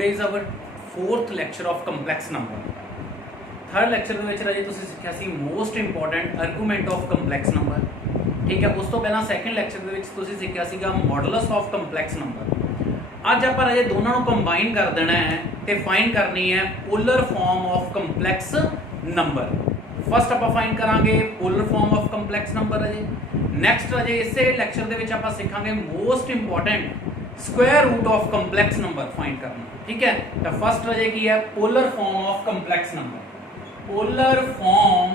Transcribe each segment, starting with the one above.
Today is our fourth lecture of complex number. Third lecture ਦੇ ਵਿੱਚ ਰਾਜੇ ਤੁਸੀਂ ਸਿੱਖਿਆ ਸੀ most important argument of complex number. ਠੀਕ ਹੈ, ਉਸ ਤੋਂ ਪਹਿਲਾਂ ਸੈਕੰਡ ਲੈਕਚਰ ਦੇ ਵਿੱਚ ਤੁਸੀਂ ਸਿੱਖਿਆ ਸੀਗਾ ਮੋਡੂਲਸ ਆਫ ਕੰਪਲੈਕਸ ਨੰਬਰ। ਅੱਜ ਆਪਾਂ ਰਾਜੇ ਦੋਨਾਂ ਨੂੰ ਕੰਬਾਈਨ ਕਰ ਦੇਣਾ ਹੈ ਤੇ ਫਾਈਂਡ ਕਰਨੀ ਹੈ polar form of complex number. First ਆਪਾਂ ਫਾਈਂਡ ਕਰਾਂਗੇ polar form of complex number ਰਾਜੇ। ਨੈਕਸਟ ਰਾਜੇ ਇਸੇ ਲੈਕਚਰ ਦੇ ਵਿੱਚ ਆਪਾਂ ਸਿੱਖਾਂਗੇ most important square root of complex number find करना। ठीक है, तो फर्स्ट रजे की है polar form of complex number. Polar form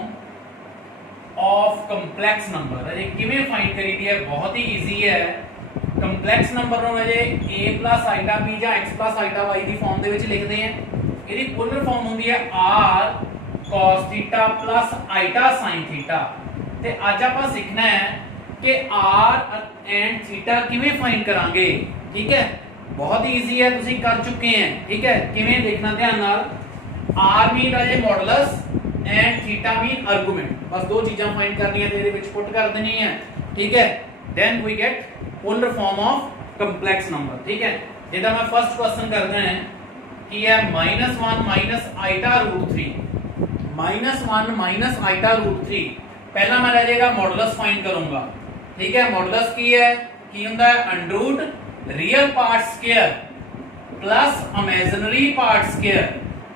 of complex number रजे किवें फाइंड करी दी है, बहुत ही इजी है। कंपलेक्स नंबर नु रजे a प्लस आइटा b या x प्लस आइटा y दी फॉर्म दे विच लिखदे हैं। इहदी पोलर फॉर्म हुंदी है r cos theta plus iota sin theta. ते अज आपां सीखना है कि r एंड थीटा किवें फाइंड करांगे। ठीक है, बहुत ही इजी है, तुसी कर चुके हैं। ठीक है, किवें देखना ध्यान नाल। r mean Raje modulus and theta mean argument. बस दो चीजां फाइंड करनियां ते इहदे विच पुट कर देनी है। ठीक है, then we get polar form of complex number. ठीक है, जेदा मैं फर्स्ट क्वेश्चन करदा है कि है -1 minus iota root 3। -1 minus iota root 3 पहला मैं राजेगा मॉडुलस फाइंड करूंगा। ठीक है, मॉडुलस की है की हुंदा है under real part square plus imaginary part square.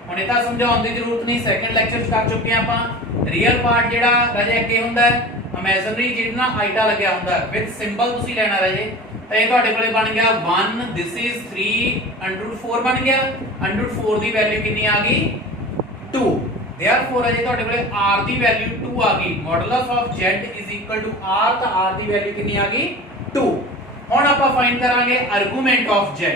हुण इतना समझाउण दी जरूरत नहीं, सेकंड लेक्चर च कर चुके हैं आपां। रियल पार्ट जेड़ा राजे अगे हुंदा है, इमेजिनरी जेड़ा आइटा लग्या हुंदा है विद सिंबल तुसी लेना राजे। तो ये तुहाडे कोले बन गया 1, दिस इज 3 अंडर 4 बन गया। अंडर 4 दी वैल्यू कितनी आ गई 2। देयरफॉर राजे तुहाडे कोले r दी वैल्यू 2 आ गई। Modulus of z is equal to r, तो r दी वैल्यू कितनी आ गई 2। ਹੁਣ ਆਪਾਂ ਫਾਈਂਡ ਕਰਾਂਗੇ argument of z।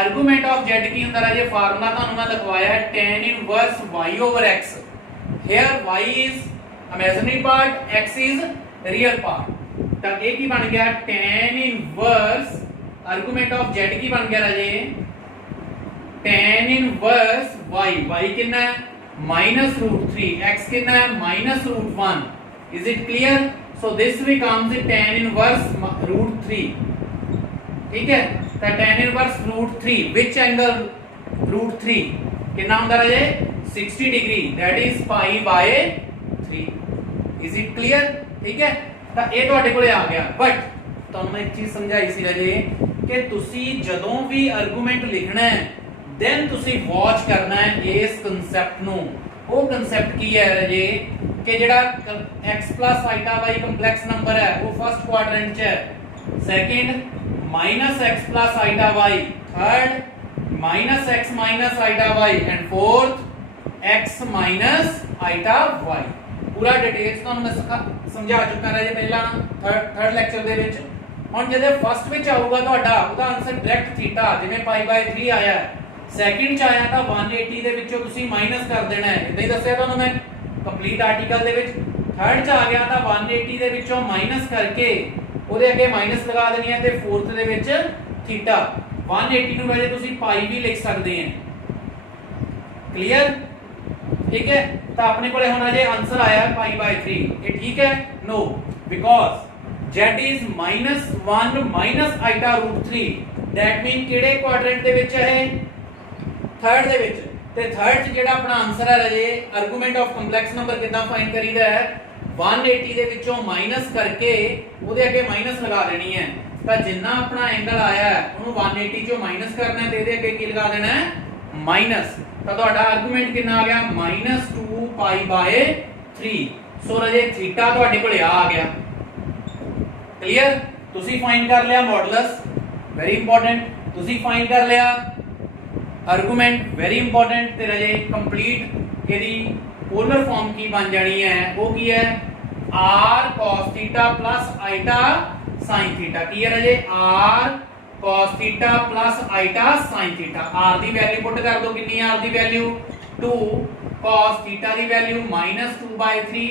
Argument of z ਕੀ ਹੁੰਦਾ ਰਾਜੇ, ਫਾਰਮੂਲਾ ਤੁਹਾਨੂੰ ਮੈਂ ਲਿਖਵਾਇਆ ਹੈ tan inverse y over x। Here y is imaginary part, x is real part. ਤਾਂ ਇਹ ਕੀ ਬਣ ਗਿਆ tan inverse argument of z ਕੀ ਬਣ ਗਿਆ ਰਾਜੇ tan ਇਨਵਰਸ y ਕਿੰਨਾ ਹੈ -√3, x कितना है -√1। is it clear? so this becomes tan inverse √3। ठीक है, तो tan inverse √3 which angle √3 कितना होता है 60 degree, that is pi by 3। is it clear? ठीक है, तो ये ਤੁਹਾਡੇ ਕੋਲੇ ਆ ਗਿਆ। बट ਤੁਹਾਨੂੰ ਮੈਂ ਇੱਕ ਚੀਜ਼ ਸਮਝਾਈ ਸੀ ਰਾਜੇ ਕਿ ਤੁਸੀਂ ਜਦੋਂ ਵੀ ਆਰਗੂਮੈਂਟ ਲਿਖਣਾ ਹੈ देन तुसी वॉच करना है इस कंसेप्ट नु। वो कंसेप्ट की है राजे कि जेड़ा x plus iota y complex number है वो फर्स्ट क्वाड्रेंट च है, second -x plus iota y, third -x minus iota y and fourth x minus iota y। पूरा डिटेल्स तो मैं समझा चुका राजे पहला थर्ड लेक्चर दे विच। हुण जदे फर्स्ट विच आऊगा ਤੁਹਾਡਾ ਉਹਦਾ आंसर डायरेक्ट थीटा जिवें π/3 आया है, ਸੈਕਿੰਡ ਚ ਆਇਆ ਤਾਂ 180 ਦੇ ਵਿੱਚੋਂ ਤੁਸੀਂ ਮਾਈਨਸ ਕਰ ਦੇਣਾ ਹੈ। ਇਦਾਂ ਹੀ ਦੱਸਿਆ ਤੁਹਾਨੂੰ ਮੈਂ ਕੰਪਲੀਟ ਆਰਟੀਕਲ ਦੇ ਵਿੱਚ। ਥਰਡ ਚ ਆ ਗਿਆ ਤਾਂ 180 ਦੇ ਵਿੱਚੋਂ ਮਾਈਨਸ ਕਰਕੇ ਉਹਦੇ ਅੱਗੇ ਮਾਈਨਸ ਲਗਾ ਦੇਣੀ ਹੈ ਤੇ ਫੋਰਥ ਦੇ ਵਿੱਚ ਥੀਟਾ। 180 ਨੂੰ ਵੈਸੇ ਤੁਸੀਂ ਪਾਈ ਵੀ ਲਿਖ ਸਕਦੇ हैं। क्लियर? ठीक है, तो अपने कोले ਹੁਣ ਅਜੇ ਆਨਸਰ ਆਇਆ π/3। ਇਹ ਠੀਕ ਹੈ? No, because z is -1 minus iota √3। That mean ਕਿਹੜੇ ਕੁਆਡਰੈਂਟ ਦੇ ਵਿੱਚ ਹੈ थर्ड ਦੇ ਵਿੱਚ। ਤੇ ਥਰਡ ਚ ਜਿਹੜਾ ਆਪਣਾ ਆਨਸਰ ਹੈ ਰਾਜੇ ਆਰਗੂਮੈਂਟ ਆਫ ਕੰਪਲੈਕਸ ਨੰਬਰ ਕਿੱਦਾਂ ਫਾਈਂਡ ਕਰੀਦਾ ਹੈ 180 ਦੇ ਵਿੱਚੋਂ ਮਾਈਨਸ ਕਰਕੇ ਉਹਦੇ ਅੱਗੇ ਮਾਈਨਸ ਲਗਾ ਦੇਣੀ ਹੈ। ਤਾਂ ਜਿੰਨਾ ਆਪਣਾ ਐਂਗਲ ਆਇਆ ਹੈ ਉਹਨੂੰ 180 ਚੋਂ ਮਾਈਨਸ ਕਰਨਾ ਹੈ ਤੇ ਇਹਦੇ ਅੱਗੇ ਕੀ ਲਗਾ ਦੇਣਾ ਹੈ ਮਾਈਨਸ। ਤਾਂ ਤੁਹਾਡਾ ਆਰਗੂਮੈਂਟ ਕਿੰਨਾ ਆ ਗਿਆ -2 π/3। ਸੋ ਰਾਜੇ ਥੀਟਾ ਤੁਹਾਡੇ ਕੋਲੇ ਆ ਗਿਆ। ਕਲੀਅਰ? ਤੁਸੀਂ ਫਾਈਂਡ ਕਰ ਲਿਆ ਮੋਡੂਲਸ, ਵੈਰੀ ਇੰਪੋਰਟੈਂਟ। ਤੁਸੀਂ ਫਾਈਂਡ ਕਰ ਲਿਆ आर्गूमेंट, वेरी इंपॉर्टेंट। ते राजे कंप्लीट यदि पोलर फॉर्म की बन जानी है वो की है r cos theta plus iota sin theta. की है राजे r cos theta plus iota sin theta. r दी वैल्यू पुट कर दो, कितनी r दी वैल्यू 2, cos थीटा दी value -2/3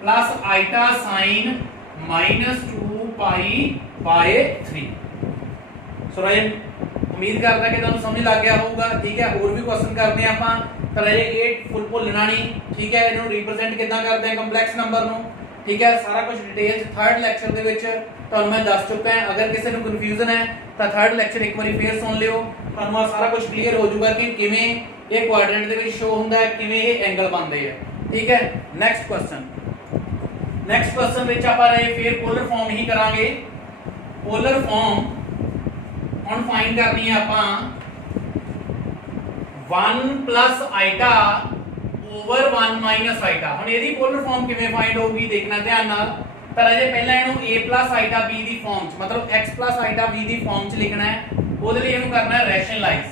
plus iota sin -2 π/3। So राजे उम्मीद करता कि तुहानू समझ लग गया होगा। ठीक है, और भी क्वेश्चन करते हैं आपां। तो राजे 8 फुल भुलना नहीं। ठीक है, इन्हू रिप्रेजेंट किदां करते हैं कंपलेक्स नंबर नू। ठीक है सारा कुछ डिटेल थर्ड लैक्चर दे विच तुहानू मैं दस चुका है। अगर किसी को कन्फ्यूजन है तो थर्ड लैक्चर एक बार फिर सुन लियो, तुहानू सारा कुछ क्लीयर हो जाऊगा कि किवें ये क्वाड्रेंट दे विच शो हुंदा है, किवें ये एंगल बनदे हैं। ठीक है नेक्स्ट क्वेश्चन विच आपां फिर पोलर फॉर्म ही करांगे। पोलर फॉर्म हुण फाइंड करनी है आपां 1 plus iota over 1 minus iota. हुण इहदी पोलर फॉर्म किवें फाइंड होगी देखना ध्यान नाल। तो अजे पहला इहनू a प्लस आइटा b दी फॉर्म च मतलब x प्लस आइटा b दी फॉर्म च लिखना है। ਉਹਦੇ ਲਈ ਇਹਨੂੰ ਕਰਨਾ ਹੈ ਰੈਸ਼ਨਲਾਈਜ਼।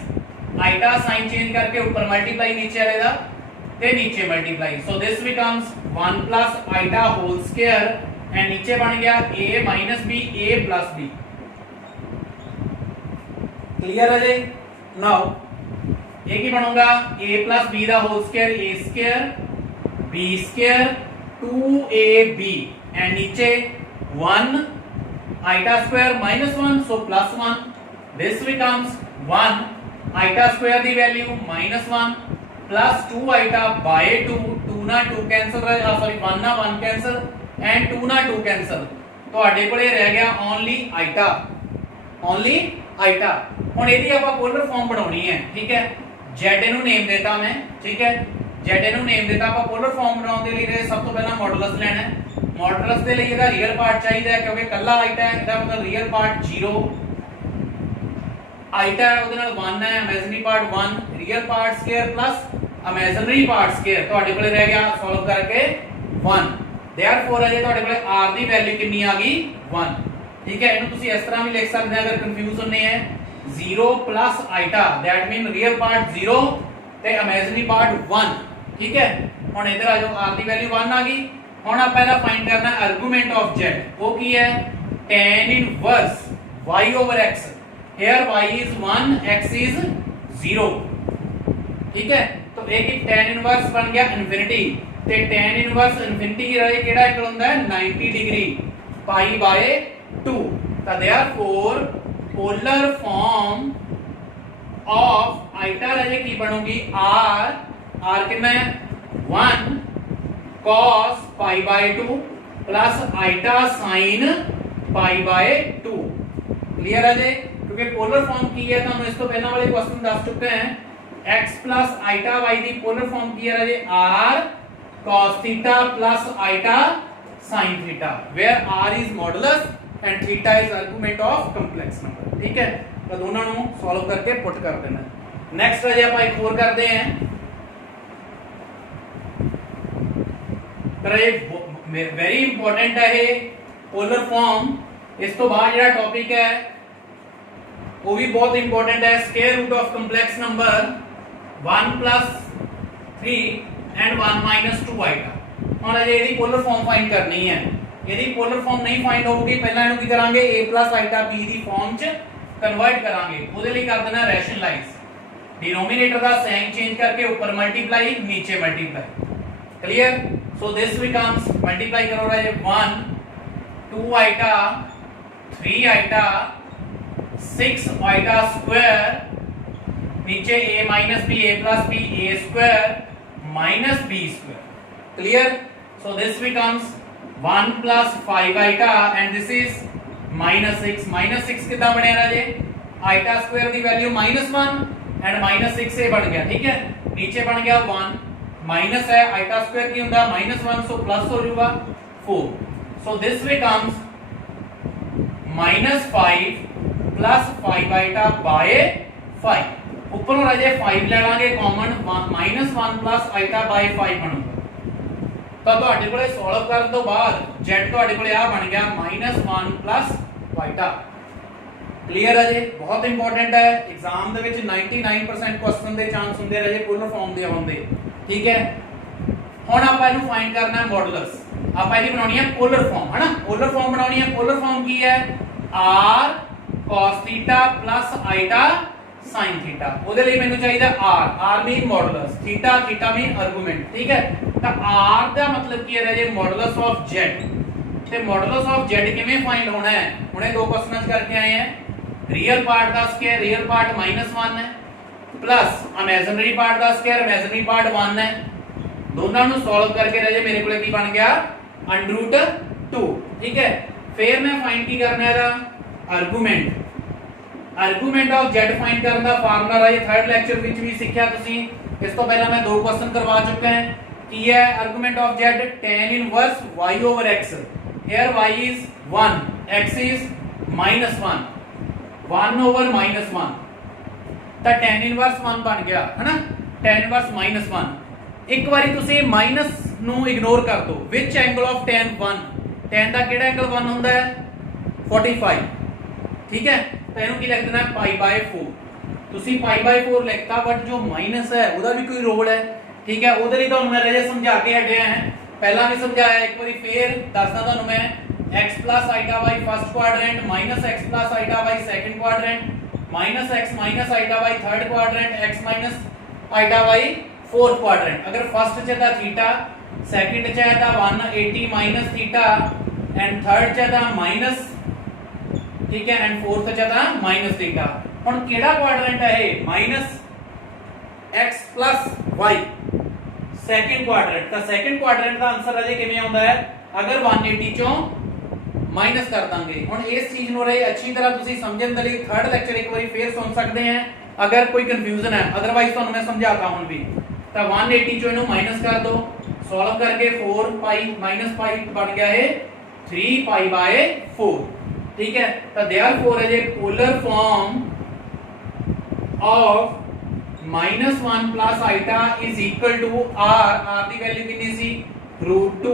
ਆਈਟਾ ਸਾਈਨ ਚੇਂਜ ਕਰਕੇ ਉੱਪਰ ਮਲਟੀਪਲਾਈ ਨੀਚੇ ਵਾਲੇ ਦਾ ਤੇ ਨੀਚੇ multiply. So this becomes 1 plus iota whole square and ਨੀਚੇ ਬਣ ਗਿਆ a b a b। Clear है जी। नाउ ये की बनूंगा a प्लस b दा whole square a square b square 2ab and नीचे 1 iota square minus 1 so plus 1। This becomes 1 iota square दी value minus 1 plus 2 iota by 2 2 ना 2 cancel sorry 1 ना 1 कैंसिल एंड 2 ना 2 कैंसिल। ਤੁਹਾਡੇ ਕੋਲੇ ਰਹਿ ਗਿਆ ओनली आइटा। ਹੁਣ ਇਹਦੀ ਆਪਾਂ ਪੋਲਰ ਫਾਰਮ ਬਣਾਉਣੀ ਹੈ। ਠੀਕ ਹੈ z ਨੂੰ ਨੇਮ ਦੇਤਾ ਮੈਂ। ਠੀਕ ਹੈ z ਨੂੰ ਨੇਮ ਦੇਤਾ। ਆਪਾਂ ਪੋਲਰ ਫਾਰਮ ਬਣਾਉਣ ਦੇ ਲਈ ਸਭ ਤੋਂ ਪਹਿਲਾਂ ਮੋਡੂਲਸ ਲੈਣਾ ਹੈ। ਮੋਡੂਲਸ ਦੇ ਲਈ ਇਹਦਾ ਰੀਅਲ ਪਾਰਟ ਚਾਹੀਦਾ ਹੈ ਕਿਉਂਕਿ ਕੱਲਾ ਆਈਟਾ ਹੈ, ਇਹਦਾ ਮਤਲਬ ਰੀਅਲ ਪਾਰਟ 0 ਆਈਟਾ ਹੈ ਉਹਦੇ ਨਾਲ 1 ਹੈ, imaginary part 1 real part square plus imaginary part square. ਤੁਹਾਡੇ ਕੋਲੇ ਰਹਿ ਗਿਆ ਸੋਲਵ ਕਰਕੇ 1। देयरफॉर अजे ਤੁਹਾਡੇ ਕੋਲੇ r ਦੀ ਵੈਲਿਊ ਕਿੰਨੀ ਆ ਗਈ 1। ठीक है ਇਹਨੂੰ ਤੁਸੀਂ ਇਸ ਤਰ੍ਹਾਂ ਵੀ ਲਿਖ ਸਕਦੇ ਆ ਅਗਰ ਕੰਫਿਊਜ਼ ਹੁੰਨੇ ਹੈ 0 plus iota that mean real part 0 ਤੇ ਇਮੇਜਿਨਰੀ ਪਾਰਟ 1। ठीक है ਹੁਣ ਇਧਰ ਆ ਜਾਓ r ਦੀ ਵੈਲਿਊ 1 ਆ ਗਈ। ਹੁਣ ਆਪਾਂ ਇਹਦਾ ਫਾਈਂਡ ਕਰਨਾ ਹੈ ਆਰਗੂਮੈਂਟ ਆਫ z। ਉਹ ਕੀ ਹੈ tan inverse y over x। here y is 1 x is 0। ठीक है तो एक ही tan इनवर्स बन गया इंफिनिटी ਤੇ tan इनवर्स इंफिनिटी रहे केड़ा एंगल ਹੁੰਦਾ है 90 डिग्री पाई बाय 2। तो therefore polar form of iota रहे की बनूगी r कितना है 1 cos pi by 2 plus iota sin pi by 2। Clear है जी। क्योंकि पोलर फॉर्म की है तो इस तो पहले वाले क्वेश्चन दस चुके हैं x प्लस आइटा y दी पोलर फॉर्म की है जी r cos theta plus iota sin theta where r is modulus and theta is argument of complex number। ठीक है तो दोनों ਨੂੰ सॉल्व करके पुट कर देना। नेक्स्ट अजे ਆਪਾਂ एक और करते हैं। पर ये वेरी इंपॉर्टेंट है ये पोलर फॉर्म। इस तो बाद ਜਿਹੜਾ टॉपिक है वो भी बहुत इंपॉर्टेंट है square root of complex number 1 plus 3 and 1 minus 2 आएगा। ਹੁਣ ਅਜੇ ਇਹਦੀ ਪੋਲਰ ਫਾਰਮ ਫਾਈਂਡ ਕਰਨੀ ਹੈ। ਇਹਦੀ ਪੋਲਰ ਫਾਰਮ ਨਹੀਂ ਫਾਈਂਡ ਹੋਊਗੀ ਪਹਿਲਾਂ ਇਹਨੂੰ ਕੀ ਕਰਾਂਗੇ a plus ਆਈਟਾ b the farm ਚ ਕਨਵਰਟ ਕਰਾਂਗੇ। ਉਹਦੇ ਲਈ ਕਰ ਦੇਣਾ ਰੈਸ਼ਨਲਾਈਜ਼। डिनोमिनेटर ਦਾ ਸਾਈਨ ਚੇਂਜ ਕਰਕੇ ਉੱਪਰ ਮਲਟੀਪਲਾਈ ਨੀਚੇ multiply. Clear so this becomes multiply करो राजे 1 2 आइटा 3 आइटा 6 आइटा स्क्वायर नीचे a minus b a plus b a square minus b square। clear so this becomes 1 plus 5 iota and this is minus 6 कितना बने राजे iota square दी value -1 and -6 से बन गया। ठीक है नीचे बन गया 1 माइनस है आइटा स्क्वायर की होता -1 सो प्लस हो जाएगा 4 so this becomes -5 plus 5 iota by 5। ऊपर राजे 5 ले लांगे कॉमन -1 प्लस आइटा बाय 5 बनूगा। तो ਤੁਹਾਡੇ ਕੋਲੇ ਸੋਲਵ ਕਰਨ ਤੋਂ ਬਾਅਦ z ਤੁਹਾਡੇ ਕੋਲੇ ਆ ਬਣ ਗਿਆ -1 प्लस आइटा। क्लियर है जी बहुत इंपॉर्टेंट है एग्जाम ਦੇ ਵਿੱਚ 99% क्वेश्चन ਦੇ ਚਾਂਸ ਹੁੰਦੇ ਰਹੇ ਪੋਲਰ ਫਾਰਮ ਦੇ ਆਉਣ ਦੇ। ਠੀਕ ਹੈ ਹੁਣ ਆਪਾਂ ਇਹਨੂੰ ਫਾਈਂਡ ਕਰਨਾ ਹੈ ਮੋਡੂਲਸ। ਆਪਾਂ ਇਹਦੀ ਬਣਾਉਣੀ ਹੈ ਪੋਲਰ ਫਾਰਮ ਹੈ ਨਾ ਪੋਲਰ ਫਾਰਮ ਬਣਾਉਣੀ ਹੈ। ਪੋਲਰ ਫਾਰਮ ਕੀ ਹੈ r cos theta plus iota sin theta. ਉਹਦੇ ਲਈ ਮੈਨੂੰ ਚਾਹੀਦਾ r mean modulus theta mean argument. ਠੀਕ ਹੈ ਤਾਂ r ਦਾ ਮਤਲਬ ਕੀ ਹੈ ਰਾਜੇ ਮੋਡੂਲਸ ਆਫ z ਤੇ ਮੋਡੂਲਸ ਆਫ z ਕਿਵੇਂ ਫਾਈਂਡ ਹੋਣਾ ਹੈ ਹੁਣੇ ਦੋ ਕੁਐਸਚਨਸ ਕਰਕੇ ਆਏ हैं। रियल पार्ट का स्क्वायर रियल पार्ट -1 है प्लस इमेजिनरी पार्ट का स्क्वायर इमेजिनरी पार्ट 1 है। दोनों ਨੂੰ सॉल्व करके राजे मेरे को की बन गया √2, ठीक है। फिर मैं फाइंड की करना है आर्गूमेंट ऑफ z फाइंड करने ਦਾ ਫਾਰਮੂਲਾ ਰਾਈ ਥਰਡ ਲੈਕਚਰ ਵਿੱਚ ਵੀ ਸਿੱਖਿਆ ਤੁਸੀਂ। ਇਸ ਤੋਂ ਪਹਿਲਾਂ ਮੈਂ ਦੋ ਕੁਐਸਚਨ ਕਰਵਾ ਚੁੱਕਾ ਹਾਂ। ਕੀ ਹੈ argument of z tan inverse y over x, here y is 1, x is -1, 1 over -1, ਤਾਂ tan ਇਨਵਰਸ 1 ਬਣ ਗਿਆ ਹੈ ਨਾ, tan ਇਨਵਰਸ -1। ਇੱਕ ਵਾਰੀ ਤੁਸੀਂ ਮਾਈਨਸ ਨੂੰ ਇਗਨੋਰ ਕਰ ਦਿਓ, ਵਿਚ ਐਂਗਲ ਆਫ tan 1, tan ਦਾ ਕਿਹੜਾ ਐਂਗਲ 1 ਹੁੰਦਾ ਹੈ 45, ਠੀਕ ਹੈ। ਤਾਂ ਇਹਨੂੰ ਕੀ ਲਿਖ ਦੇਣਾ π/4, ਤੁਸੀਂ π/4 ਲਿਖਤਾ, ਬਟ ਜੋ ਮਾਈਨਸ ਹੈ ਉਹਦਾ ਵੀ ਕੋਈ ਰੋਲ ਹੈ, ਠੀਕ ਹੈ। ਉਹਦੇ ਲਈ ਤੁਹਾਨੂੰ ਮੈਂ ਰਜੇ ਸਮਝਾ ਕੇ ਹਟਿਆ ਹਾਂ, ਪਹਿਲਾਂ ਵੀ ਸਮਝਾਇਆ, ਇੱਕ ਵਾਰੀ ਫੇਰ ਦੱਸਦਾ ਤੁਹਾਨੂੰ ਮੈਂ। x plus iota y first quadrant minus x plus iota y second quadrant minus x minus iota y third quadrant x minus iota y fourth quadrant. अगर फर्स्ट च था थीटा, सेकंड च है था 180 minus थीटा एंड थर्ड च था minus, ठीक है, एंड फोर्थ च था माइनस थीटा। हुन केड़ा क्वाड्रेंट है ये minus x plus y second quadrant. तो सेकंड क्वाड्रेंट का आंसर अजे किवें आउंदा है अगर 180 चों माइनस कर देंगे। हुन इस चीज नु रही अच्छी तरह तुसी समझण दे लई थर्ड लेक्चर एक बारी फेर सुन सकते हैं अगर कोई कंफ्यूजन है, अदरवाइज तुहानू मैं समझाता हुन भी। तो 180 चों इनु माइनस कर दो, सॉल्व करके 4 पाई माइनस पाई बन गया है 3 π/4, ठीक है। तो therefore is a polar form of -1 plus iota is equal to r दी वैल्यू कितनी सी √2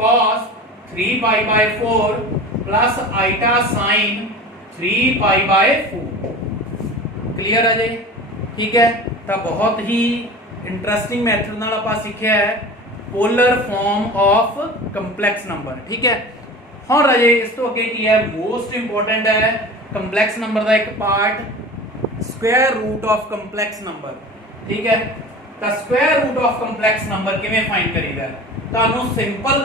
cos 3 π/4 plus iota sin 3 π/4। Clear है जी, ठीक है। तो बहुत ही इंटरेस्टिंग मैथड नाल आपां सीखिया है polar form of complex number, ठीक है। हुण राजे इस तो अगे की है मोस्ट इंपोर्टेंट है कंपलैक्स नंबर का एक part square root of complex number, ठीक है। तो square root of complex number किवें फाइंड करीदा, तानू सिंपल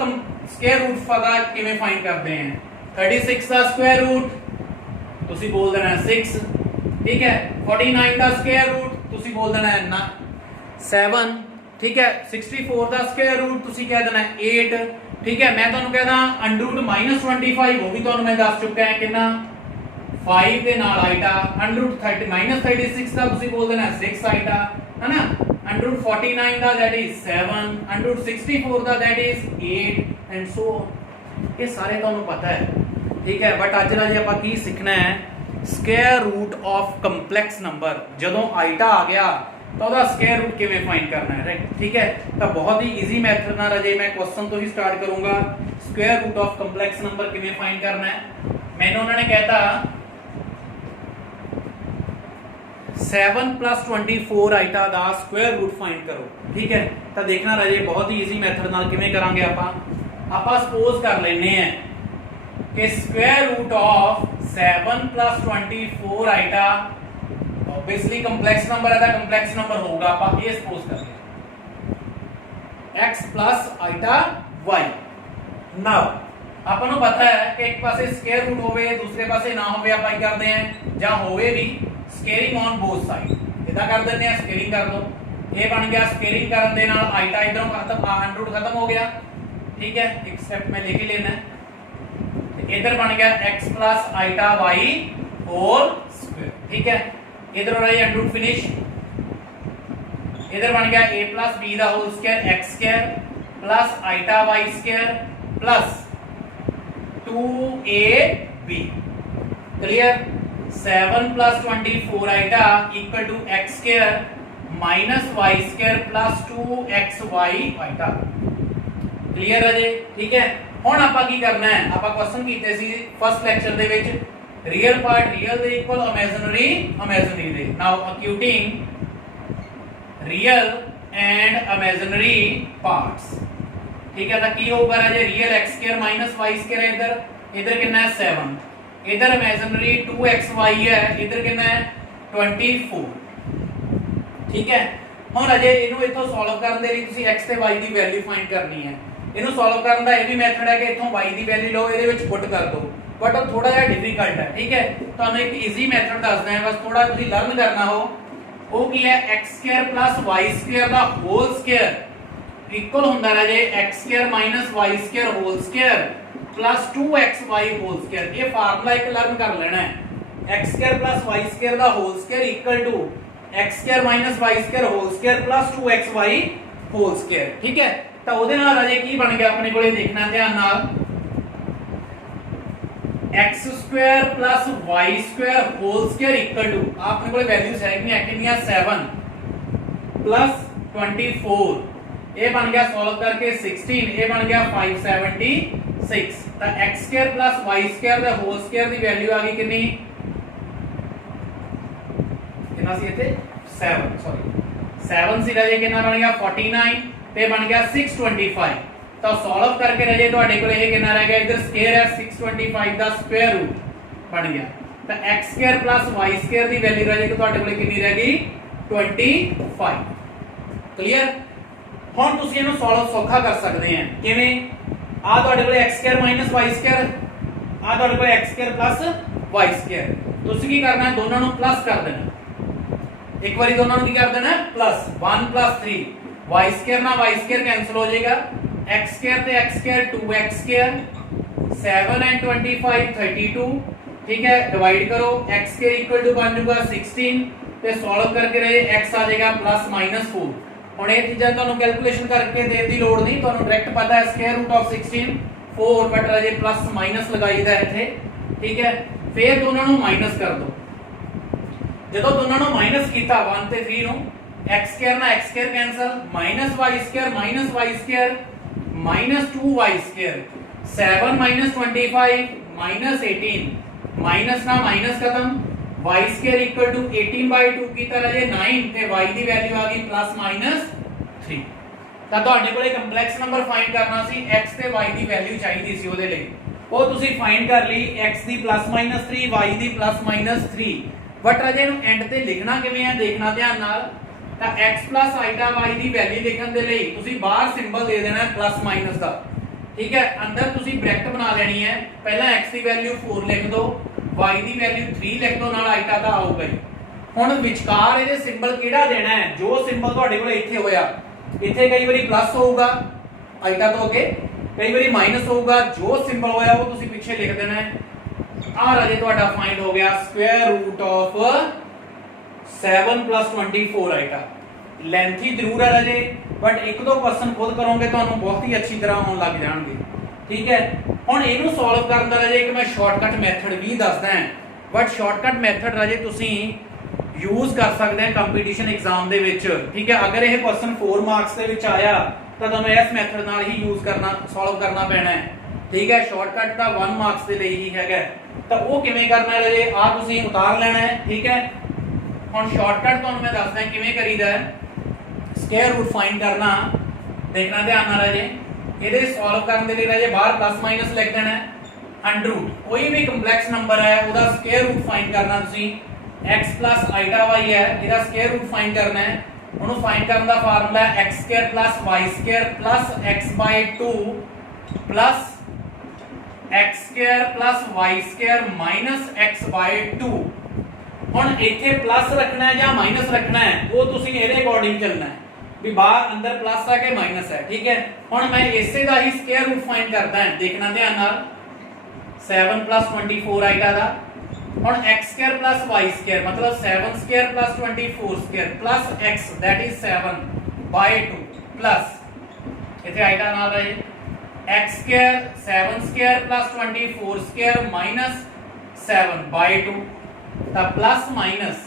स्क्वायर रूट पता किवें फाइंड करते हैं। 36 का स्क्वायर रूट तुसी बोल देना है 6, ठीक है। 49 का स्क्वायर रूट तुसी बोल देना है 7, ठीक है। 64 का स्क्वायर रूट तुसी कह देना है 8, ठीक है। मैं तुहानू कहदा √-25 वो भी तुहानू मैं दस चुका है कितना 5 ਦੇ ਨਾਲ ਆਈटा √30 -36 ਦਾ ਤੁਸੀਂ ਬੋਲ ਦੇਣਾ 6 ਆਈटा है ना, √49 ਦਾ that is 7, √64 the that is 8 and so ये सारे ਤੁਹਾਨੂੰ ਪਤਾ ਹੈ, ठीक है। बट ਅੱਜ ਰਾਜੇ ਆਪਾਂ ਕੀ ਸਿੱਖਣਾ ਹੈ square root of complex number. ਜਦੋਂ ਆਈटा आ गया तो ਉਹਦਾ ਸਕੁਅਰ रूट ਕਿਵੇਂ फाइंड करना है, राइट, ठीक है। तो बहुत ही इजी मेथड ਨਾਲ ਰਾਜੇ मैं क्वेश्चन तो ही स्टार्ट करूंगा square root of complex number ਕਿਵੇਂ फाइंड करना है। मैंने उन्होंने कहता 7 plus 24 आइटा ਦਾ स्क्वायर रूट फाइंड करो, ठीक है। तो देखना राजे बहुत ही इजी मेथड ਨਾਲ ਕਿਵੇਂ ਕਰਾਂਗੇ ਆਪਾਂ सपोज कर लेने हैं कि square root of 7 plus 24 iota obviously complex number है, कंपलेक्स नंबर होगा, आप ये सपोज कर लें x plus iota y। Now ਆਪਾਂ ਨੂੰ ਪਤਾ ਹੈ ਕਿ ਇੱਕ ਪਾਸੇ स्क्वायर रूट ਹੋਵੇ ਦੂਸਰੇ ਪਾਸੇ ਨਾ ਹੋਵੇ, ਆਪਾਂ ਕੀ ਕਰਦੇ ਹਾਂ ਜਾਂ ਹੋਵੇ ਵੀ स्केयरिंग ऑन बोथ साइड इदा कर देने हैं, स्केयरिंग कर दो, ये बन गया स्केयरिंग करने दे नाल आइटा इधरों खत्म, √2 खत्म हो गया, ठीक है। एक स्टेप में लेके लेना है, इधर बन गया x plus iota y whole square, ठीक है। इधर रही √2 फिनिश, इधर बन गया a plus b दा whole square x square plus iota y square plus 2ab। Clear. 7 plus 24 iota equal to x square minus y square plus 2xy iota. Clear है जी, ठीक है। हुण आपां की करना है, आपां क्वेश्चन कीते सी फर्स्ट लेक्चर दे विच रियल पार्ट रियल दे इक्वल इमेजिनरी इमेजिनरी दे। Now equating real and imaginary parts, ठीक है। तो की होगा राजे real x square minus y square इधर इधर कितना है 7, इधर इमेजिनरी 2xy है, इधर कितना है 24, ठीक है। हुण अजे इनु इथों सॉल्व करन दे लई तुसी x ते y दी वैल्यू फाइंड करनी है। इनु सॉल्व करन दा ये भी मेथड है कि इथों y दी वैल्यू लो, इहदे विच पुट कर दो, बट थोड़ा जिहा डिफिकल्ट है, ठीक है। तुहानू एक इजी मेथड दसदा है, बस थोड़ा तुसी लर्न करना हो। वो की है x square plus y square दा होल स्क्वायर इक्वल ਹੁੰਦਾ ਰਾਜੇ x square minus y square whole square plus 2xy whole square. ये फार्मूला एक लर्न कर लेना है। x square plus y square दा whole square equal to x square minus y square whole square plus 2xy whole square. ठीक है, तो ਉਹਦੇ ਨਾਲ ਰਾਜੇ ਕੀ ਬਣ ਗਿਆ ਆਪਣੇ ਕੋਲੇ ਦੇਖਣਾ ਧਿਆਨ ਨਾਲ x square plus y square whole square equal to अपने कोले वैल्यूज है कितनी 7 प्लस 24 ये बन गया सॉल्व करके 16 ये बन गया 576। तो x square plus y square दा होल स्क्वायर दी वैल्यू आ गई कितनी कितना सी इथे 7 सॉरी 7 सी राजे कितना बन गया 49 ते बन गया 625। तो सॉल्व करके राजे ਤੁਹਾਡੇ ਕੋਲ ਇਹ ਕਿੰਨਾ ਰਹਿ ਗਿਆ इधर स्क्वायर है 625 ਦਾ स्क्वायर रूट बन गया। तो x square plus y square ਦੀ ਵੈਲਿਊ ਰਾजे ਤੁਹਾਡੇ ਕੋਲ ਕਿੰਨੀ ਰਹਿ ਗਈ 25। ਕਲੀਅਰ। ਹੁਣ ਤੁਸੀਂ ਇਹਨੂੰ ਸੋਲਵ ਸੌਖਾ ਕਰ ਸਕਦੇ ਆ ਕਿਵੇਂ ਆ ਤੁਹਾਡੇ ਕੋਲ x square minus y square ਆ ਤੁਹਾਡੇ ਕੋਲ x square plus y square ਤੁਸੀਂ ਕੀ ਕਰਨਾ ਹੈ ਦੋਨਾਂ ਨੂੰ ਪਲੱਸ ਕਰ ਦੇਣਾ। ਇੱਕ ਵਾਰੀ ਦੋਨਾਂ ਨੂੰ ਕੀ ਕਰ ਦੇਣਾ प्लस 1 + 3 y स्क्वायर ਨਾਲ y स्क्वायर कैंसिल हो जाएगा x स्क्वायर ਤੇ x square 2x square 7 and 25 32। ठीक है, डिवाइड करो x स्क्वायर इक्वल टू बन जाएगा 16 ਤੇ ਸੋਲਵ ਕਰਕੇ ਰਹੇ x ਆ ਜਾਏਗਾ +-4। ਹੁਣ ਇਹ ਚੀਜ਼ਾਂ ਤੁਹਾਨੂੰ ਕੈਲਕੂਲੇਸ਼ਨ ਕਰਕੇ ਦੇਣ ਦੀ ਲੋੜ ਨਹੀਂ, ਤੁਹਾਨੂੰ ਡਾਇਰੈਕਟ ਪਤਾ ਹੈ ਸਕੁਅਰ ਰੂਟ ਆਫ 16 4 ਬਟ ਰਾਜੇ ਪਲੱਸ ਮਾਈਨਸ ਲਗਾਈਦਾ ਇੱਥੇ। ਠੀਕ ਹੈ, ਫਿਰ ਦੋਨਾਂ ਨੂੰ ਮਾਈਨਸ ਕਰ ਦੋ। ਜਦੋਂ ਦੋਨਾਂ ਨੂੰ ਮਾਈਨਸ ਕੀਤਾ 1 ਤੇ 3 ਨੂੰ x स्क्वायर ना x square cancel -y square -y square -2y square 7 - 25 -18 minus ना माइनस खत्म y स्क्वायर इक्वल टू 18/2 कीता राजे 9 ਤੇ y ਦੀ ਵੈਲਿਊ ਆ ਗਈ +-3। ਤਾਂ ਤੁਹਾਡੇ ਕੋਲੇ ਕੰਪਲੈਕਸ ਨੰਬਰ ਫਾਈਂਡ ਕਰਨਾ ਸੀ x ਤੇ y ਦੀ ਵੈਲਿਊ ਚਾਹੀਦੀ ਸੀ ਉਹਦੇ ਲਈ ਉਹ ਤੁਸੀਂ ਫਾਈਂਡ ਕਰ ਲਈ x the +-3 y the +-3। But ਰਾਜੇ ਨੂੰ ਐਂਡ ਤੇ ਲਿਖਣਾ ਕਿਵੇਂ ਹੈ ਦੇਖਣਾ ਧਿਆਨ ਨਾਲ। ਤਾਂ x + y ਦੀ ਵੈਲਿਊ ਲਿਖਣ ਦੇ ਲਈ ਤੁਸੀਂ ਬਾਹਰ ਸਿੰਬਲ ਦੇ ਦੇਣਾ ਹੈ +- ਦਾ। ठीक है, अंदर तुसी ब्रैकेट बना लेनी है। पहला x की वैल्यू 4 लिख दो y की वैल्यू 3 लिख दो नाल आइटा दा आऊगा ही। हुण विचकार इहदे सिंबल किहड़ा देना है जो सिंबल तुहाडे कोल इत्थे होया इत्थे कई बारी प्लस होऊगा आइटा तो अगे कई बारी माइनस होऊगा जो सिंबल होया वो तुसी पीछे लिख देना है। आ राजे तुहाडा फाइंड हो गया square root of 7 + 24 iota. Lengthy जरूर है राजे बट एक दो क्वेश्चन खुद करोगे तो बहुत ही अच्छी तरह होने लग जाएंगे। ठीक है, हुण इहनूं सॉल्व करन दा राजे एक मैं शॉर्टकट मैथड भी दसदा है बट शॉर्टकट मैथड राजे तुसीं यूज कर सकते हैं कंपीटीशन एग्जाम दे विच। ठीक है, अगर यह क्वेश्चन 4 मार्क्स दे विच आया तो तुहानूं इस मैथड नाल ही यूज करना सॉल्व करना पैना है। ठीक है, शॉर्टकट तो 1 मार्क्स के लिए ही है तो वो किवें करना है राजे आ तुसीं उतार लेना है। ठीक है, हुण शॉर्टकट तुहानूं मैं दसदा किवें करीदा है। स्क्वायर रूट फाइंड करना देखना ध्यान नाल राजे ਇਹਦੇ सॉल्व करने के लिए राजे बाहर +- लिख देना है। अंडर रूट कोई भी कंपलैक्स नंबर है ਉਹਦਾ स्क्वायर रूट फाइंड करना ਤੁਸੀਂ x + i है ਇਹਦਾ स्क्वायर रूट फाइंड करना है। ਉਹਨੂੰ फाइंड ਕਰਨ ਦਾ ਫਾਰਮੂਲਾ है x square + y square + x/2 + x square + y square - x/2। ਹੁਣ ਇੱਥੇ प्लस रखना है या माइनस रखना है वो ਤੁਸੀਂ ਇਹਦੇ ਅਕੋਰਡਿੰਗ ਚੱਲਣਾ ਹੈ भी बाहर अंदर प्लस आ के माइनस है। ठीक है, हुण मैं इसे दा ही स्क्वायर रूट फाइंड करदा है देखना ध्यान नाल 7 + 24 आइटा दा। हुण x स्क्वायर + y स्क्वायर मतलब 7 square + 24 square plus x that is 7/2 plus इथे आइटा नाल रहे x स्क्वायर 7 स्क्वायर + 24 स्क्वायर -7/2 ता प्लस माइनस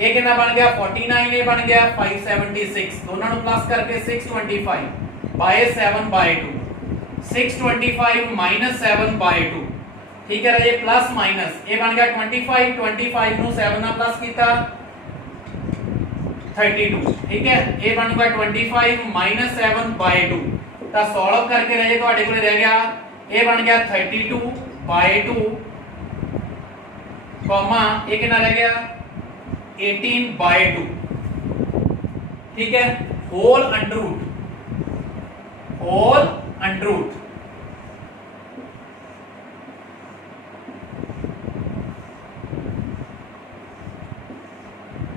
ये कितना बन गया 49 ये बन गया 576 दोनों को प्लस करके 625 बाय 7/2 625 - 7/2। ठीक है ये प्लस माइनस ये बन गया 25 नु 7 ना प्लस किया 32। ठीक है, ये बन गया 25 - 7/2 तो सॉल्व करके रहे ਤੁਹਾਡੇ ਕੋਲੇ रह गया ये बन गया 32/2 कॉमा ये कितना रह गया 18/2। ठीक है, होल अंडर रूट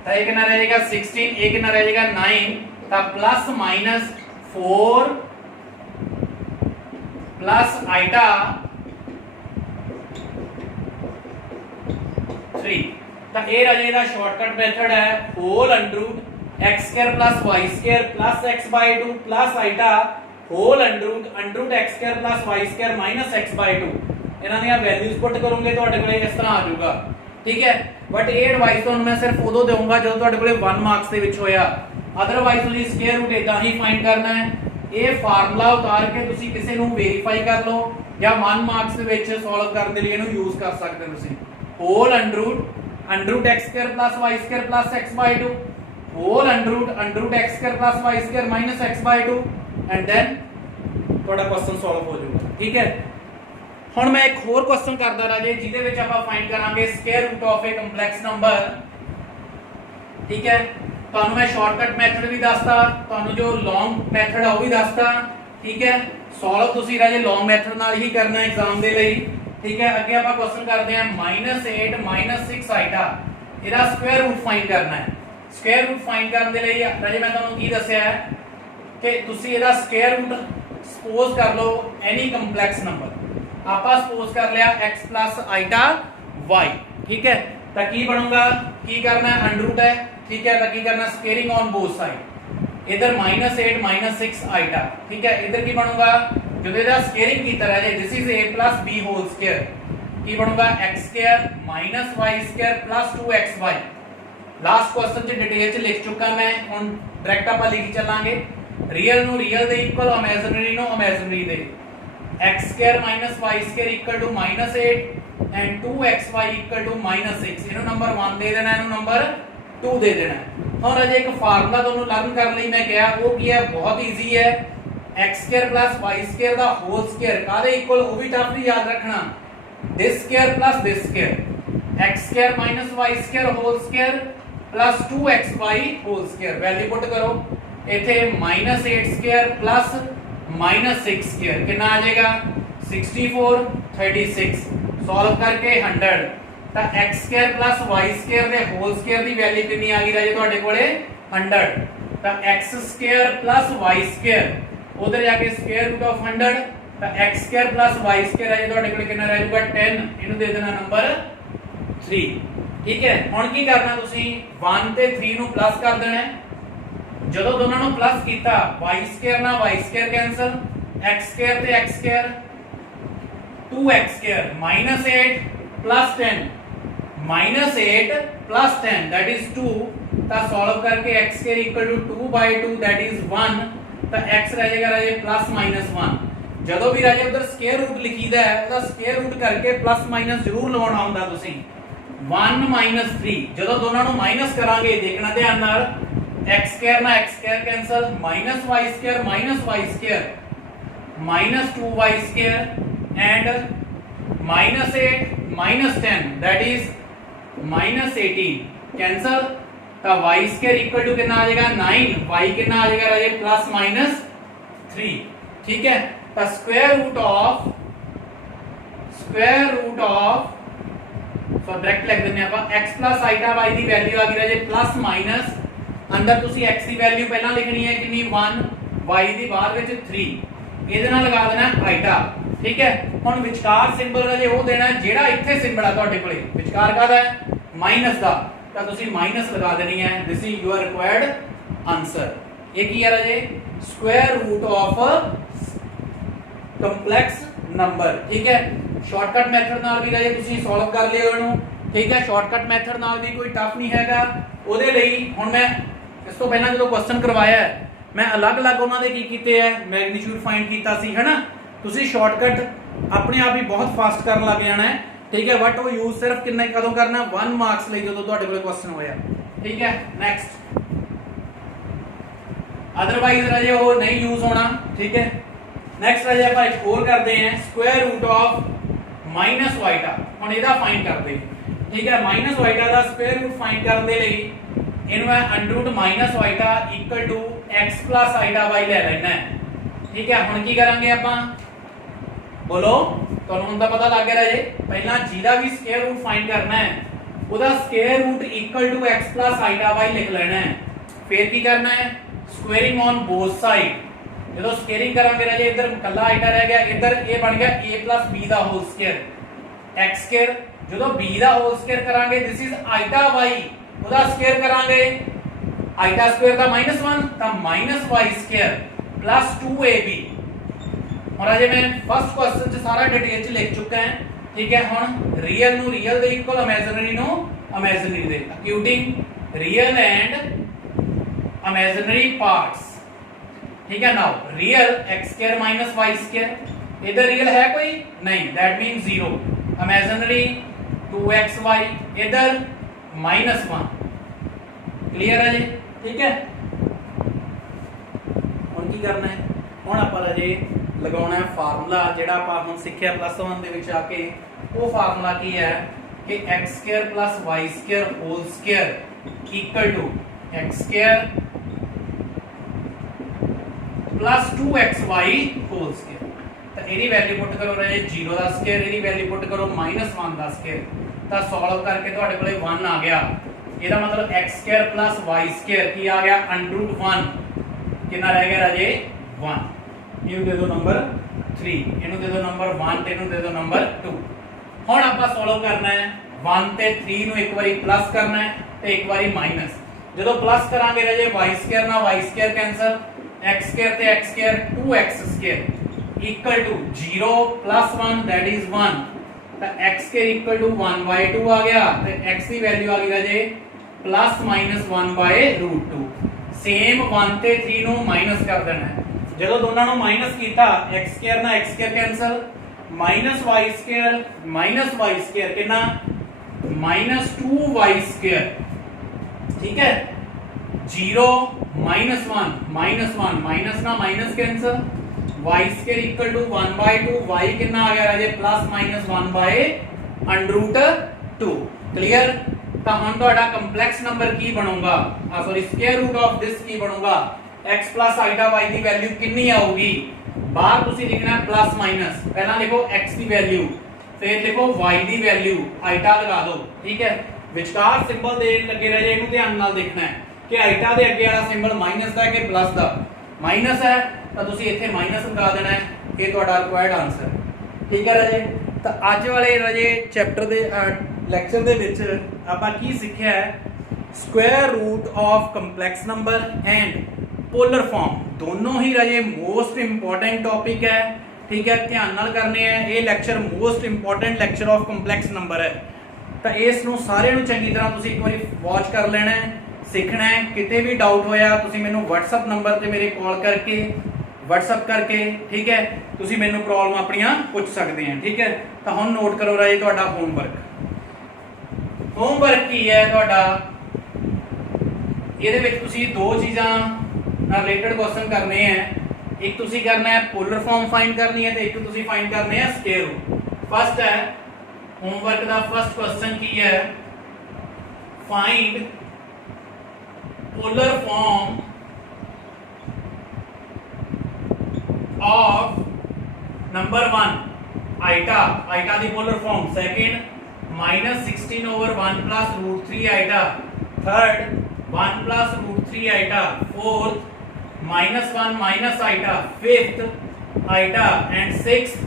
तो एक ना रहेगा 16 एक ना रहेगा 9 तो +- 4 प्लस आइटा 3। तो ये राजे दा शॉर्टकट मेथड है whole under root x square plus y square plus x/2 plus iota whole under root x square plus y square minus x/2। इन्हां दी वैल्यूज पुट करोगे ਤੁਹਾਡੇ ਕੋਲੇ ਇਸ ਤਰ੍ਹਾਂ ਆ ਜਾਊਗਾ। ठीक है, बट ये एडवाइस ਤੁਹਾਨੂੰ मैं सिर्फ ਉਦੋਂ ਦੇਵਾਂਗਾ ਜਦੋਂ ਤੁਹਾਡੇ ਕੋਲੇ 1 ਮਾਰਕਸ ਦੇ ਵਿੱਚ ਹੋਇਆ। ਅਦਰਵਾਈਜ਼ ਤੁਸੀਂ ਸਕੁਅਰ ਰੂਟ ਇਦਾਂ ਹੀ ਫਾਈਂਡ ਕਰਨਾ ਹੈ। ਇਹ ਫਾਰਮੂਲਾ ਉਤਾਰ ਕੇ ਤੁਸੀਂ ਕਿਸੇ ਨੂੰ ਵੈਰੀਫਾਈ ਕਰ ਲਓ ਜਾਂ 1 ਮਾਰਕਸ ਦੇ ਵਿੱਚ ਸੋਲਵ ਕਰਨ ਦੇ ਲਈ ਇਹਨੂੰ ਯੂਜ਼ ਕਰ ਸਕਦੇ ਹੋ ਤੁਸੀਂ। Whole under root x square plus y square plus x/2 whole under root x square plus y square minus x/2 and then ਤੁਹਾਡਾ ਕੁਐਸਚਨ ਸੋਲਵ ਹੋ ਜਾਊਗਾ। ठीक है, ਹੁਣ ਮੈਂ ਇੱਕ ਹੋਰ ਕੁਐਸਚਨ ਕਰਦਾ ਰਾਜੇ ਜਿਹਦੇ ਵਿੱਚ ਆਪਾਂ ਫਾਈਂਡ ਕਰਾਂਗੇ square root of a complex number. ਠੀਕ ਹੈ, ਤੁਹਾਨੂੰ ਮੈਂ ਸ਼ਾਰਟਕਟ ਮੈਥਡ ਵੀ ਦੱਸਤਾ, ਤੁਹਾਨੂੰ ਜੋ ਲੌਂਗ ਮੈਥਡ ਆ ਉਹ ਵੀ ਦੱਸਤਾ। ਠੀਕ ਹੈ, ਸੋਲਵ ਤੁਸੀਂ ਰਾਜੇ ਲੌਂਗ ਮੈਥਡ ਨਾਲ ਹੀ ਕਰਨਾ ਐਗਜ਼ਾਮ ਦੇ ਲਈ। ਠੀਕ ਹੈ, ਅੱਗੇ ਆਪਾਂ ਕੁਐਸਚਨ ਕਰਦੇ ਹਾਂ -8 -6 ਆਈਟਾ, ਇਹਦਾ ਸਕੁਅਰ ਰੂਟ ਫਾਈਂਡ ਕਰਨਾ ਹੈ। ਸਕੁਅਰ ਰੂਟ ਫਾਈਂਡ ਕਰਨ ਦੇ ਲਈ ਰਾਜੇ ਮੈਂ ਤੁਹਾਨੂੰ ਕੀ ਦੱਸਿਆ ਹੈ ਕਿ ਤੁਸੀਂ ਇਹਦਾ ਸਕੁਅਰ ਰੂਟ ਸਪੋਜ਼ ਕਰ ਲਓ ਐਨੀ ਕੰਪਲੈਕਸ ਨੰਬਰ। ਆਪਾਂ ਸਪੋਜ਼ ਕਰ ਲਿਆ x plus आइटा y। ठीक है, तो की बनूंगा, की करना है अंडर रूट है। ठीक है, तो की करना स्क्वेयरिंग ऑन बोथ साइड। इधर -8 -6 आइटा। ठीक है, इधर की बनूंगा जो इधर स्क्वेयरिंग की तरह है this is a plus b whole square. की बनूंगा x square minus y square plus 2xy। Last question च डिटेल च लिख चुका मैं, हुन डायरेक्ट ਆਪਾਂ ਲਿਖੀ ਚੱਲਾਂਗੇ। रियल ਨੂੰ रियल ਦੇ ਇਕੁਅਲ, ਇਮੇजिनरी ਨੂੰ ਇਮੇजिनरी ਦੇ। x square minus y square equal to -8 and 2xy equal to -6। ਇਹਨੂੰ ਨੰਬਰ 1 ਦੇ ਦੇਣਾ, ਇਹਨੂੰ ਨੰਬਰ 2 ਦੇ ਦੇਣਾ। ਹੁਣ ਅਜੇ ਇੱਕ ਫਾਰਮੂਲਾ ਤੁਹਾਨੂੰ ਲਰਨ ਕਰਨ ਲਈ ਮੈਂ ਕਿਹਾ, ਉਹ ਕੀ ਹੈ, ਬਹੁਤ ਈਜ਼ੀ ਹੈ। x square plus y square ਦਾ ਹੋਲ ਸਕੁਅਰ ਕਾਦੇ ਇਕੁਅਲ, ਉਹ ਵੀ ਟਫ ਨਹੀਂ ਯਾਦ ਰੱਖਣਾ। this square plus this square x square minus y square whole square plus 2xy whole square। Value put करो, ਇੱਥੇ -8 square plus -6 स्क्वायर कितना आ जाएगा 64 36। सॉल्व करके 100 ਤਾਂ x square plus y square ਦੇ ਹੋਲ ਸਕੁਅਰ ਦੀ ਵੈਲਿਊ ਕਿੰਨੀ ਆ ਗਈ ਰਾਜੇ ਤੁਹਾਡੇ ਕੋਲੇ 100। ਤਾਂ x square plus y square ਉਧਰ ਜਾ ਕੇ ਸਕੁਅਰ ਰੂਟ ਆਫ 100 ਤਾਂ x square plus y square ਰਾਜੇ ਤੁਹਾਡੇ ਕੋਲੇ ਕਿੰਨਾ ਰਹਿ ਜਾਊਗਾ 10। ਇਹਨੂੰ ਦੇ ਦੇਣਾ ਨੰਬਰ 3। ਠੀਕ ਹੈ, ਹੁਣ ਕੀ ਕਰਨਾ ਤੁਸੀਂ 1 ਤੇ 3 ਨੂੰ ਪਲੱਸ ਕਰ ਦੇਣਾ ਹੈ। ਜਦੋਂ ਦੋਨਾਂ ਨੂੰ ਪਲੱਸ ਕੀਤਾ y ਸਕੁਅਰ ਨਾਲ y square cancel, x square ਤੇ x square 2x square -8 plus 10 -8 plus 10 that is 2। ਤਾਂ ਸੋਲਵ ਕਰਕੇ x square equal to 2/2 that is 1। ਤਾਂ x ਰਹਿ ਜਾਏਗਾ ਰਾਜੇ +-1। ਜਦੋਂ ਵੀ ਰਾਜੇ ਉਧਰ ਸਕੁਅਰ ਰੂਟ ਲਿਖੀਦਾ ਹੈ ਉਹਦਾ ਸਕੁਅਰ ਰੂਟ ਕਰਕੇ ਪਲੱਸ ਮਾਈਨਸ ਜ਼ਰੂਰ ਲਗਾਉਣਾ ਹੁੰਦਾ ਤੁਸੀਂ। 1 -3 ਜਦੋਂ ਦੋਨਾਂ ਨੂੰ ਮਾਈਨਸ ਕਰਾਂਗੇ ਦੇਖਣਾ ਧਿਆਨ ਨਾਲ, x square ना x square cancel minus y square minus 2y square and -8 -10 that is -18 cancel। तो y square equal to कितना आ जाएगा 9, y कितना आ जाएगा राजे +-3। ठीक है, तो square root of so direct लिख देने ਆਪਾਂ x plus आइटा y ਦੀ ਵੈਲਿਊ ਆ ਗਈ ਰਾਜੇ प्लस- अंदर ਤੁਸੀਂ x ਦੀ ਵੈਲਿਊ ਪਹਿਲਾਂ ਲਿਖਣੀ ਹੈ ਕਿੰਨੀ 1, y ਦੀ ਬਾਅਦ ਵਿੱਚ 3। ਇਹਦੇ ਨਾਲ ਲਗਾ ਦੇਣਾ ਆਈਟਾ। ਠੀਕ ਹੈ, ਹੁਣ ਵਿਚਕਾਰ ਸਿੰਬਲ ਰਾਜੇ ਉਹ ਦੇਣਾ ਜਿਹੜਾ ਇੱਥੇ ਸਿੰਬਲ ਆ ਤੁਹਾਡੇ ਕੋਲੇ ਵਿਚਕਾਰ ਕਾਹਦਾ ਹੈ ਮਾਈਨਸ ਦਾ, ਤਾਂ ਤੁਸੀਂ ਮਾਈਨਸ ਲਗਾ ਦੇਣੀ ਹੈ। This is your required answer. ਇਹ ਕੀ ਹੈ ਰਾਜੇ square root of complex number. ਠੀਕ ਹੈ, ਸ਼ਾਰਟਕਟ ਮੈਥਡ ਨਾਲ ਵੀ ਰਾਜੇ ਤੁਸੀਂ ਸੋਲਵ ਕਰ ਲਿਓ ਇਹਨੂੰ। ਠੀਕ ਹੈ, ਸ਼ਾਰਟਕਟ ਮੈਥਡ ਨਾਲ ਵੀ ਕੋਈ ਟਫ ਨਹੀਂ ਹੈਗਾ। ਉਹਦੇ ਲਈ ਹੁਣ ਮੈਂ ਇਸ ਤੋਂ ਪਹਿਲਾਂ ਜਦੋਂ ਕੁਐਸਚਨ ਕਰਵਾਇਆ ਮੈਂ ਅਲੱਗ-ਅਲੱਗ ਉਹਨਾਂ ਦੇ ਕੀ ਕੀਤੇ ਹੈ, ਮੈਗਨੀਟਿਊਡ ਫਾਈਂਡ ਕੀਤਾ ਸੀ, ਹੈਨਾ। ਤੁਸੀਂ ਸ਼ਾਰਟਕਟ ਆਪਣੇ ਆਪ ਹੀ ਬਹੁਤ ਫਾਸਟ ਕਰਨ ਲੱਗ ਜਾਣਾ ਹੈ। ਠੀਕ ਹੈ, ਬਟ ਉਹ ਯੂਜ਼ ਸਿਰਫ ਕਿੰਨਾ ਕਦੋਂ ਕਰਨਾ 1 ਮਾਰਕਸ ਲਈ ਜਦੋਂ ਤੁਹਾਡੇ ਕੋਲ ਕੁਐਸਚਨ ਹੋਇਆ। ਠੀਕ ਹੈ, ਨੈਕਸਟ ਅਦਰਵਾਈਜ਼ ਰਾਜੇ ਉਹ ਨਹੀਂ ਯੂਜ਼ ਹੋਣਾ। ਠੀਕ ਹੈ, ਨੈਕਸਟ ਰਾਜੇ ਆਪਾਂ ਇੱਕ ਹੋਰ ਕਰਦੇ ਹਾਂ ਸਕੁਅਰ ਰੂਟ ਆਫ -y। ਹੁਣ ਇਹਦਾ ਫਾਈਂਡ ਕਰਦੇ। ठीक है, -y ਦਾ ਸਕੁਅਰ ਰੂਟ ਫਾਈਂਡ ਕਰਨ ਦੇ ਲਈ ਇਹਨੂੰ ਮੈਂ √-y equal to x plus y ਲੈ ਲੈਣਾ ਹੈ। ਠੀਕ ਹੈ, ਹੁਣ ਕੀ ਕਰਾਂਗੇ ਆਪਾਂ ਬੋਲੋ, ਤੁਹਾਨੂੰ ਹੁਣ ਤਾਂ ਪਤਾ ਲੱਗ ਗਿਆ ਰਾਜੇ। ਪਹਿਲਾਂ ਜਿਹਦਾ ਵੀ ਸਕੁਅਰ ਰੂਟ ਫਾਈਂਡ ਕਰਨਾ ਹੈ ਉਹਦਾ square root equal to x plus y ਲਿਖ ਲੈਣਾ ਹੈ। ਫਿਰ ਕੀ ਕਰਨਾ ਹੈ ਸਕੁਅਰਿੰਗ ਔਨ ਬੋਥ ਸਾਈਡ। जो स्केयरिंग करांगे राजे इधर कला आइटा रह गया, इधर ये बन गया a प्लस b दा होल स्केयर x स्केयर। जो b दा होल स्केयर करांगे दिस इज आइटा y, ओदा स्केयर करांगे आइटा स्क्वायर दा -1 ता -y स्केयर प्लस 2ab। और राजे मैं फर्स्ट क्वेश्चन च सारा डिटेल च लिख चुका है, ठीक है। हुन रियल नु रियल दे इक्वल, इमेजिनरी नु इमेजिनरी दे, equating real and imaginary parts, ठीक है। Now real x square minus y square, इधर रियल है कोई नहीं, दैट मींस 0। इमेजिनरी 2xy, इधर -1। क्लियर है जी, ठीक है। हुन की करना है, हुन आपां राजे लगाउणा है फार्मूला जेड़ा आपां हुन सिੱਖਿਆ +1 ਦੇ ਵਿੱਚ ਆ ਕੇ। ਉਹ फार्मूला की है कि x square plus y square whole square equal to x square plus 2xy whole square. तो ਇਹਦੀ वैल्यू पुट करो राजे 0 ਦਾ स्क्वायर, ਇਹਦੀ वैल्यू पुट करो -1 ਦਾ स्क्वायर। ਤਾਂ ਸੋਲਵ ਕਰਕੇ ਤੁਹਾਡੇ ਕੋਲੇ 1 ਆ ਗਿਆ। ਇਹਦਾ मतलब x square plus y square की आ गया √1, कितना रह गया राजे 1। ਇਹਨੂੰ ਦੇ ਦਿਓ ਨੰਬਰ 3, ਇਹਨੂੰ ਦੇ ਦਿਓ ਨੰਬਰ 1 ਤੇ ਇਹਨੂੰ ਦੇ ਦਿਓ ਨੰਬਰ 2। ਹੁਣ ਆਪਾਂ ਸੋਲਵ ਕਰਨਾ ਹੈ 1 ਤੇ 3 ਨੂੰ ਇੱਕ ਵਾਰੀ ਪਲੱਸ ਕਰਨਾ ਹੈ ਤੇ ਇੱਕ ਵਾਰੀ ਮਾਈਨਸ। ਜਦੋਂ ਪਲੱਸ ਕਰਾਂਗੇ ਰਾਜੇ y ਸਕੁਅਰ ਨਾਲ y square cancel, x square ਤੇ x square 2x square equal to 0 plus 1 that is 1। ਤਾਂ x ਸਕੁਅਰ ਇਕੁਅਲ ਟੂ 1/2 ਆ ਗਿਆ ਤੇ x ਦੀ ਵੈਲਿਊ ਆ ਗਈ ਰਾਜੇ प्लस -1/√2। सेम 1 ਤੇ 3 ਨੂੰ ਮਾਈਨਸ ਕਰ ਦੇਣਾ ਹੈ। ਜਦੋਂ ਦੋਨਾਂ ਨੂੰ ਮਾਈਨਸ ਕੀਤਾ x ਸਕੁਅਰ ਨਾਲ x square cancel, -y square ਕਿੰਨਾ -2y ਸਕੁਅਰ, ठीक है। 0 -1 माइनस ना minus cancel, y square equal to 1/2, y कितना आ गया राजे +-1/√2। क्लियर। ਤਾਂ ਹੁਣ ਤੁਹਾਡਾ ਕੰਪਲੈਕਸ ਨੰਬਰ ਕੀ ਬਣੂਗਾ, sorry square root of this ਕੀ ਬਣੂਗਾ, x plus आइटा y ਦੀ ਵੈਲਿਊ ਕਿੰਨੀ ਆਊਗੀ। ਬਾਹਰ ਤੁਸੀਂ ਲਿਖਣਾ ਪਲੱਸ ਮਾਈਨਸ, ਪਹਿਲਾਂ ਲਿਖੋ x ਦੀ ਵੈਲਿਊ ਫਿਰ ਲਿਖੋ y ਦੀ ਵੈਲਿਊ, ਆइटा ਲਗਾ ਦਿਓ, ਠੀਕ ਹੈ। ਵਿਚਕਾਰ ਸਿੰਬਲ ਦੇ ਲੱਗੇ ਰਹੇ, ਇਹਨੂੰ ਧਿਆਨ ਨਾਲ ਦੇਖਣਾ ਹੈ ਕਿ ਆइटा ਦੇ ਅੱਗੇ ਵਾਲਾ ਸਿੰਬਲ ਮਾਈਨਸ ਦਾ ਕਿ ਪਲੱਸ ਦਾ। ਮਾਈਨਸ ਹੈ ਤਾਂ ਤੁਸੀਂ ਇੱਥੇ ਮਾਈਨਸ ਲਗਾ ਦੇਣਾ ਹੈ, ਇਹ ਤੁਹਾਡਾ ਰਿਕੁਆਇਰਡ ਆਨਸਰ, ਠੀਕ ਹੈ ਰਾਜੇ। ਤਾਂ ਅੱਜ ਵਾਲੇ ਰਾਜੇ ਚੈਪਟਰ ਦੇ ਲੈਕਚਰ ਦੇ ਵਿੱਚ ਆਪਾਂ ਕੀ ਸਿੱਖਿਆ ਹੈ, square root of complex number and polar form. दोनों ही राजे मोस्ट इंपॉर्टेंट टॉपिक है, ठीक है। ध्यान नाल करने हैं, ये lecture most important lecture of complex number है। तो इस नूं सारे नूं चंगी तरह तुसीं एक बारी वॉच कर लेना है, सीखना है। किते भी डाउट होया तुसीं मैनूं WhatsApp नंबर ते मेरे कॉल करके WhatsApp करके, ठीक है, तुसीं मैनूं प्रॉब्लम अपनियां पूछ सकते हैं, ठीक है। तो हुण नोट करो राजे तुहाडा होमवर्क की है तुहाडा, इहदे विच तुसीं दो चीज़ां रिलेटेड क्वेश्चन करने हैं। एक तुसी करना है पोलर फॉर्म फाइंड करनी है, तो एक तुसी फाइंड करने हैं स्क्वायर रूट। फर्स्ट है होमवर्क का फर्स्ट क्वेश्चन की है, find polar form of number 1 iota दी polar form. Second -16/1 plus √3 iota. Third 1 plus √3 iota. Fourth -1 minus iota. Fifth iota and sixth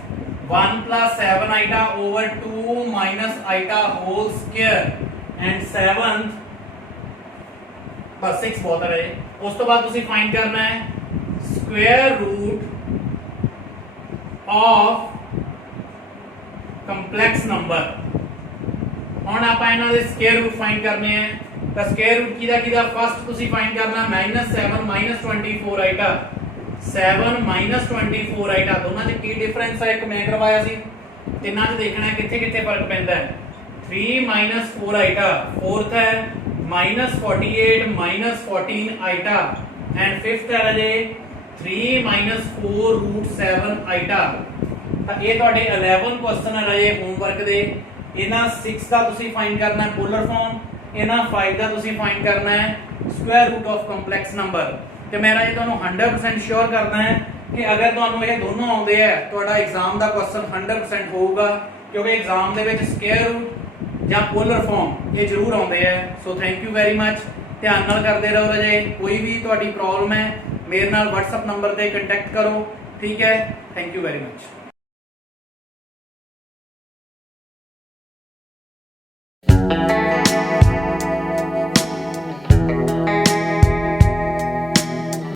1 plus 7 iota over 2 minus iota whole square and seventh, बस 6 बहुत है। उस तो बाद तुसी फाइंड करना है square root of complex number. हुण आपां इन्हां दे स्क्वायर रूट फाइंड करने हैं। तो स्क्वायर रूट किदा फर्स्ट तुसी फाइंड करना -7 -24 आइटा। 7 -24 आइटा दोनों च की डिफरेंस है, एक मैं करवाया सी, तिन्नां च देखना है किथे किथे फर्क पैंदा है। 3 -4 आइटा। फोर्थ है -48 -14 आइटा एंड फिफ्थ है राजे 3 -4 √7 आइटा। तो ये तुहाडे 11 क्वेश्चन है राजे होमवर्क दे। इन्हां 6 का तुसी फाइंड करना है पोलर फॉर्म, इन्हां 5 का तुसी फाइंड करना है square root of complex number. तो मैं राजे तुहानूं 100% श्योर करना है कि अगर तुहानूं ये दोनों आउंदे है तुहाडा एग्जाम दा क्वेश्चन 100% होऊगा, क्योंकि एग्जाम दे विच स्क्वायर रूट या पोलर फॉर्म ये जरूर आउंदे है। So thank you very much, ध्यान नाल करदे रहो राजे। कोई भी तुहाडी प्रॉब्लम है मेरे नाल WhatsApp नंबर ते कंटैक्ट करो। ठीक है, थैंक यू वेरी मच।